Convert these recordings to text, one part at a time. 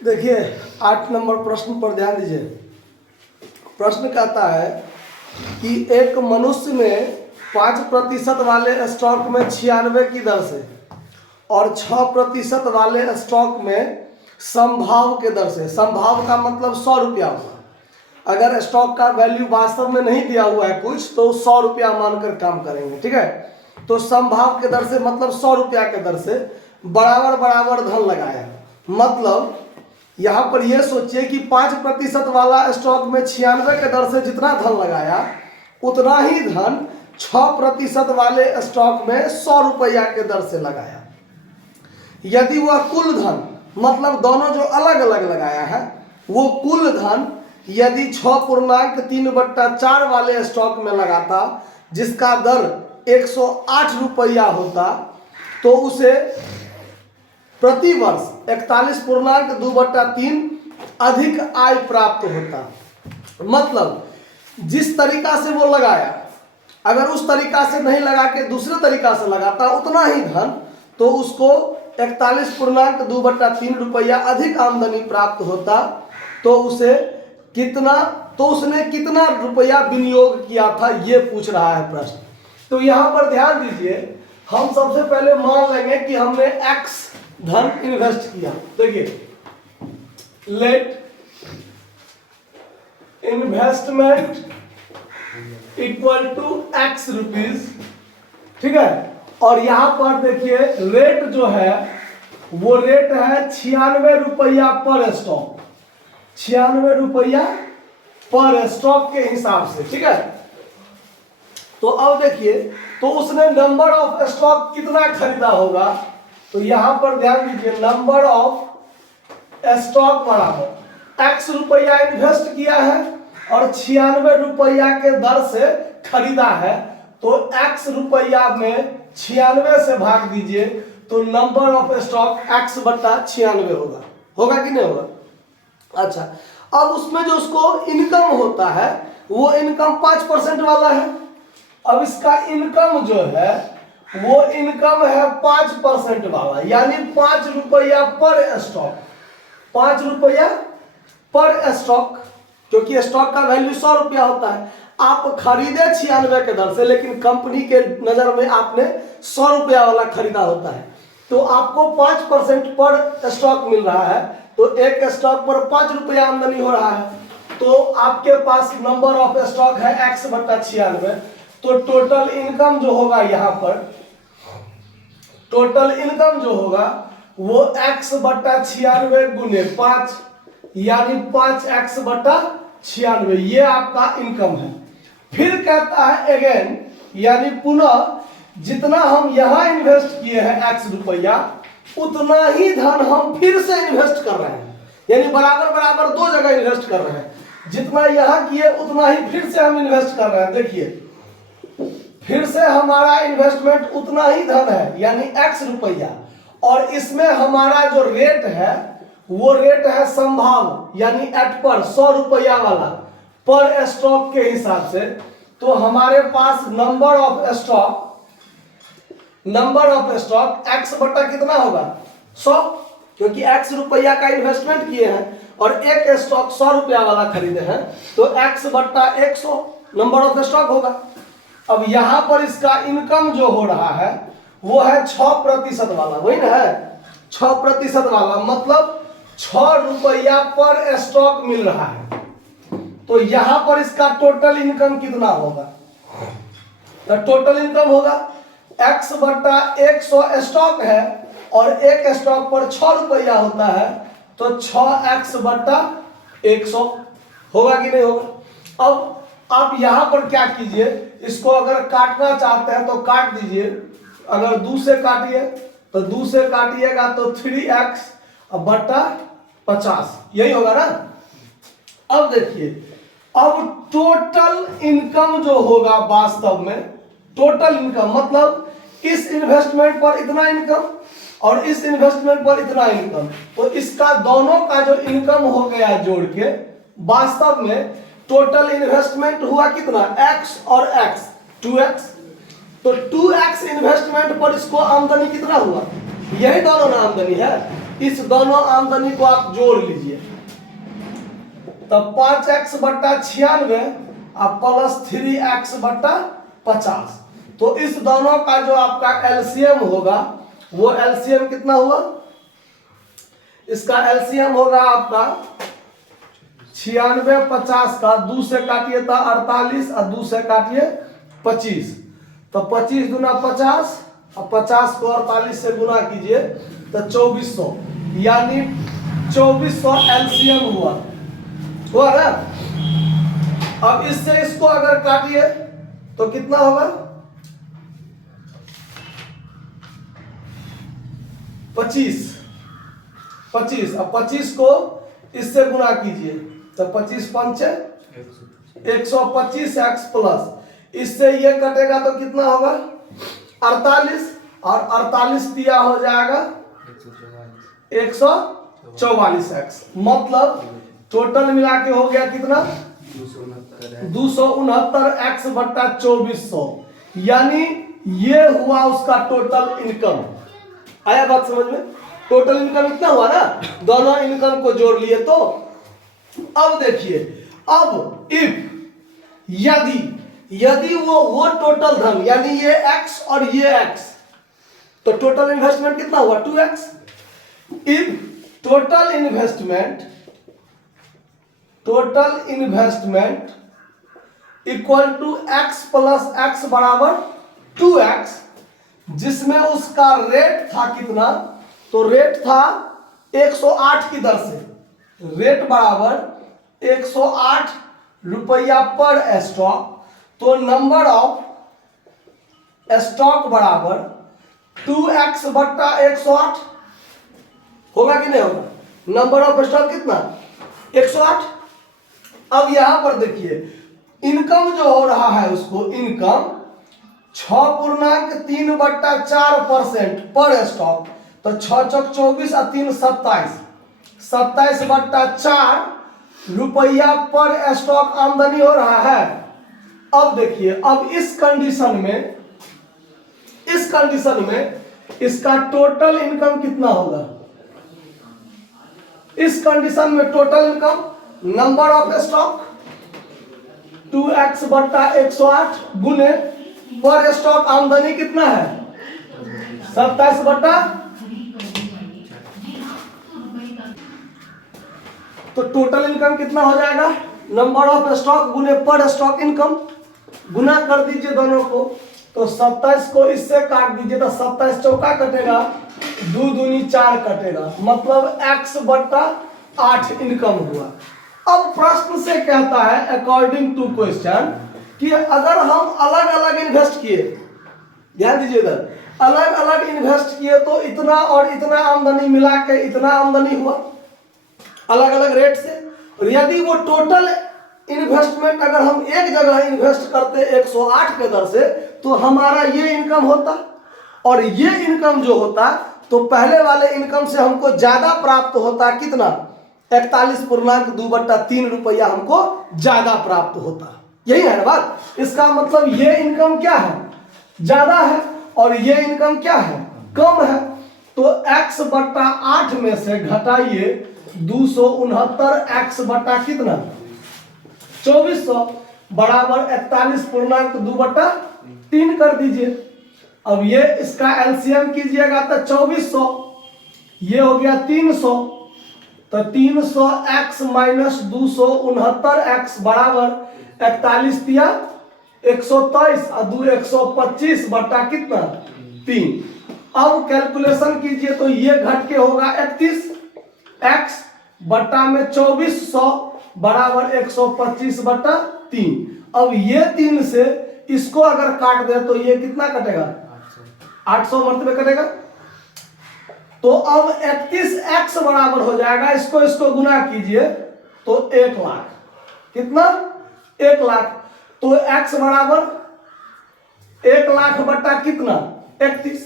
देखिए 8 नंबर प्रश्न पर ध्यान दीजिए। प्रश्न कहता है कि एक मनुष्य ने 5% वाले स्टॉक में 96 की दर से और 6% वाले स्टॉक में समभाव के दर से, समभाव का मतलब 100 रुपया हुआ। अगर स्टॉक का वैल्यू वास्तव में नहीं दिया हुआ है कुछ तो 100 रुपया मानकर काम करेंगे, ठीक है। तो समभाव के दर से मतलब 100 रुपया के दर से बराबर बराबर धन लगाया। मतलब यहाँ पर यह सोचिए कि 5% वाला स्टॉक में 96 के दर से जितना धन लगाया उतना ही धन 6% वाले स्टॉक में 100 रुपया के दर से लगाया। यदि वह कुल धन, मतलब दोनों जो अलग अलग लगाया है वो कुल धन यदि 6.3/4 वाले स्टॉक में लगाता जिसका दर 108 रुपया होता तो उसे प्रति वर्ष 41.2/3 अधिक आय प्राप्त होता। मतलब जिस तरीका से वो लगाया, अगर उस तरीका से नहीं लगा के दूसरे तरीका से लगाता उतना ही धन तो उसको 41.2/3 रुपया अधिक आमदनी प्राप्त होता। तो उसे कितना, तो उसने कितना रुपया विनियोग किया था ये पूछ रहा है प्रश्न। तो यहाँ पर ध्यान दीजिए, हम सबसे पहले मान लेंगे कि हमने x धन इन्वेस्ट किया। देखिए let investment equal to x rupees, ठीक है। और यहां पर देखिए रेट जो है वो रेट है 96 रुपया पर स्टॉक, 96 रुपया पर स्टॉक के हिसाब से, ठीक है। तो अब देखिए तो उसने नंबर ऑफ स्टॉक कितना खरीदा होगा, तो यहां पर ध्यान दीजिए नंबर ऑफ स्टॉक बराबर x रुपया इन्वेस्ट किया है और 96 रुपया के दर से खरीदा है। तो x रुपया में 96 से भाग दीजिए तो नंबर ऑफ स्टॉक x/96 होगा। होगा कि नहीं होगा? अच्छा, अब उसमें जो उसको इनकम होता है वो इनकम 5% वाला है। अब इसका इनकम जो है वो इनकम है 5% वाला, यानी 5 रुपया पर स्टॉक, 5 रुपया पर स्टॉक, क्योंकि स्टॉक का वैल्यू 100 रुपया होता है। आप खरीदे 96 के दर से लेकिन कंपनी के नजर में आपने 100 रुपया वाला खरीदा होता है तो आपको 5% पर स्टॉक मिल रहा है। तो एक स्टॉक पर 5 रुपया आमदनी हो रहा है। तो आपके पास नंबर ऑफ स्टॉक है x/96। तो टोटल इनकम जो होगा, यहाँ पर टोटल इनकम जो होगा वो x/96 गुने 5 यानी 5x/96, ये आपका इनकम है। फिर कहता है अगेन, यानी पुनः जितना हम यहां इन्वेस्ट किए हैं x रुपया उतना ही धन हम फिर से इन्वेस्ट कर रहे हैं, यानी बराबर बराबर दो जगह इन्वेस्ट कर रहे हैं। जितना यहां किए उतना ही फिर से हम इन्वेस्ट कर रहे हैं। देखिए फिर से हमारा इन्वेस्टमेंट उतना ही धन है यानी x रुपया, और इसमें हमारा जो रेट है वो रेट है संभाव यानी एट पर 100 रुपया वाला पर स्टॉक के हिसाब से। तो हमारे पास नंबर ऑफ स्टॉक x बटा कितना होगा 100, क्योंकि x रुपया का इन्वेस्टमेंट किए हैं और एक स्टॉक 100 रुपया वाला खरीदे हैं तो x/100 नंबर ऑफ स्टॉक होगा। अब यहां पर इसका इनकम जो हो रहा है वो है 6% वाला, वही ना है 6% वाला, मतलब 6 रुपया पर स्टॉक मिल रहा है। तो यहां पर इसका टोटल इनकम कितना होगा, तो टोटल इनकम होगा x/100 स्टॉक है और एक स्टॉक पर 6 रुपया होता है तो 6x/100 होगा कि नहीं होगा। अब आप यहां पर क्या कीजिए, इसको अगर काटना चाहते हैं तो काट दीजिए, अगर 2 से काटिए तो 2 से काटिएगा तो 3x/50 यही होगा ना। अब देखिए, अब टोटल इनकम जो होगा वास्तव में, टोटल इनकम मतलब इस इन्वेस्टमेंट पर इतना इनकम और इस इन्वेस्टमेंट पर इतना इनकम, तो इसका दोनों का जो इनकम हो गया जोड़ के वास्तव में टोटल इन्वेस्टमेंट हुआ कितना x और x 2x। तो 2x इन्वेस्टमेंट पर इसको आमदनी कितना हुआ, यही दोनों ना आमदनी है। इस दोनों आमदनी को आप जोड़ लीजिए, तब 5x बट्टा 96 और प्लस 3x बट्टा 50। तो इस दोनों का जो आपका एलसीएम होगा वो एलसीएम कितना हुआ, इसका एलसीएम होगा आपका 96 50 का 2 से काटिए तो 48 और 2 से काटिए 25, तो 25 दूना 50 और 50 को 48 से गुना कीजिए तो 2400, यानी 2400 एलसीएम हुआ ना। अब इससे इसको अगर काटिए तो कितना होगा 25 अब 25 को इससे गुना कीजिए तो 25 पंचे 125x प्लस इससे ये कटेगा तो कितना होगा 48 और 48 दिया हो जाएगा 144x, मतलब टोटल मिला के हो गया कितना 269x बट्टा 2400, यानी ये हुआ उसका टोटल इनकम। आया बात समझ में, टोटल इनकम इतना हुआ ना, दोनों इनकम को जोड़ लिए। तो अब देखिए, अब इफ यदि वो टोटल धन यानी ये x और ये x, तो टोटल इन्वेस्टमेंट कितना हुआ 2x। If total investment equal to x plus x बराबर 2x, जिसमें उसका रेट था कितना, तो रेट था 108 की दर से, रेट बराबर 108 रुपया पर स्टॉक, तो नंबर ऑफ स्टॉक बराबर 2x बट्टा 108 होगा कि नहीं होगा, नंबर ऑफ स्टॉक कितना 108। अब यहां पर देखिए इनकम जो हो रहा है उसको इनकम 6.3 बट्टा 4% पर स्टॉक, तो 6 चौक 24 और 3 27 बट्टा 4 रुपया पर स्टॉक आमदनी हो रहा है। अब देखिए, अब इस कंडीशन में इसका टोटल इनकम कितना होगा, इस कंडीशन में total income number of stock 2x बट्टा 108 गुने पर स्टॉक आमदनी कितना है 27 बट्टा, तो टोटल इनकम कितना हो जाएगा नंबर ऑफ स्टॉक गुने पर स्टॉक इनकम, गुना कर दीजिए दोनों को, तो 27 को इससे काट दीजिए तो 27 चौका कटेगा, 2 दूनी 4 कटेगा, मतलब x बट्टा 8 इनकम हुआ। अब प्रश्न से कहता है अकॉर्डिंग टू क्वेश्चन कि अगर हम अलग अलग इन्वेस्ट किए, ध्यान दीजिए इधर, अलग अलग इन्वेस्ट किए तो इतना और इतना आमदनी मिला के इतना आमदनी हुआ अलग अलग रेट से, और यदि वो टोटल इन्वेस्टमेंट अगर हम एक जगह इन्वेस्ट करते 108 के दर से तो हमारा ये इनकम होता, और ये इनकम जो होता तो पहले वाले इनकम से हमको ज्यादा प्राप्त होता, कितना 41.2 बट्टा 3 रुपया हमको ज्यादा प्राप्त होता। यही है ना बात, इसका मतलब ये इनकम क्या है ज्यादा है और ये इनकम क्या है कम है, तो x बट्टा 8 में से घटाइए 269x बट्टा कितना 2400 बराबर 41.2 बट्टा 3 कर दीजिए। अब ये इसका एलसीएम कीजिएगा तो 2400, ये हो गया 300, तो 300x माइनस 269x बराबर 41 दिया 123 और 2 125 बट्टा कितना 3। अब कैलकुलेशन कीजिए तो ये घट के होगा 31, x बट्टा में 2400 बराबर 125 बट्टा 3। अब ये 3 से इसको अगर काट दे तो ये कितना कटेगा 800 मरतबे कटेगा, तो अब 31x बराबर हो जाएगा, इसको गुना कीजिए तो 1 लाख, कितना 1 लाख, तो x बराबर 1 लाख बट्टा कितना 31।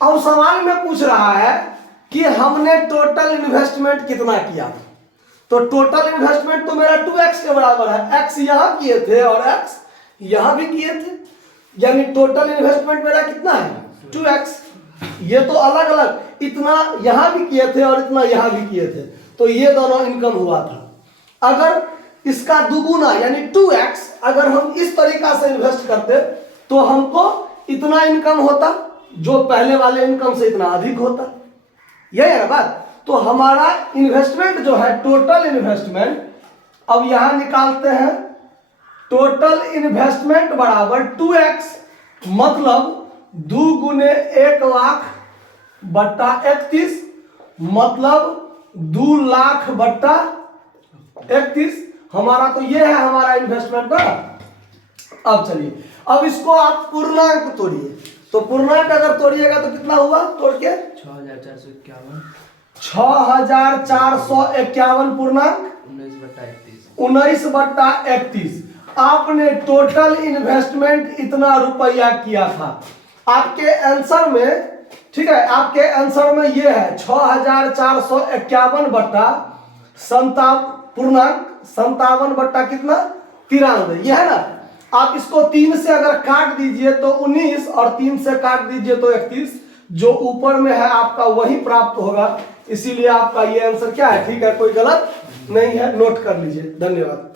अब सवाल में पूछ रहा है कि हमने टोटल इन्वेस्टमेंट कितना किया, तो टोटल इन्वेस्टमेंट तो मेरा 2x के बराबर है, x यहां किए थे और x यहां भी किए थे, यानी टोटल इन्वेस्टमेंट मेरा कितना है 2x। ये तो अलग अलग, इतना यहाँ भी किए थे और इतना यहाँ भी किए थे, तो ये दोनों इनकम हुआ था। अगर इसका दुगुना यानी 2x अगर हम इस तरीका से इन्वेस्ट करते तो हमको इतना इनकम होता, जो पहले वाले इनकम से इतना अधिक होता। यही है ना बात। तो हमारा इन्वेस्टमेंट जो है, टोटल इन्वेस्टमेंट, अब यहां निकालते हैं। टोटल इन्वेस्टमेंट बराबर 2x, मतलब 2 गुने 1 लाख बट्टा 31, मतलब 2 लाख बट्टा 31। हमारा तो ये है हमारा इन्वेस्टमेंट ना। अब चलिए, अब इसको आप पूर्णांक तोड़िए, तो पूर्णांक अगर तोड़िएगा तो कितना हुआ तोड़ के? 6451 6451 पूर्णांक 19/31 19/31। आपने टोटल इन्वेस्टमेंट इतना रुपया किया था। आपके आंसर में, ठीक है, आपके आंसर में ये है 6451 बट्टा पूर्णांक 57 बट्टा कितना 93, ये है ना। आप इसको 3 से अगर काट दीजिए तो 19 और 3 से काट दीजिए तो 31, जो ऊपर में है आपका वही प्राप्त होगा। इसीलिए आपका ये आंसर क्या है, ठीक है, कोई गलत नहीं है, नोट कर लीजिए। धन्यवाद।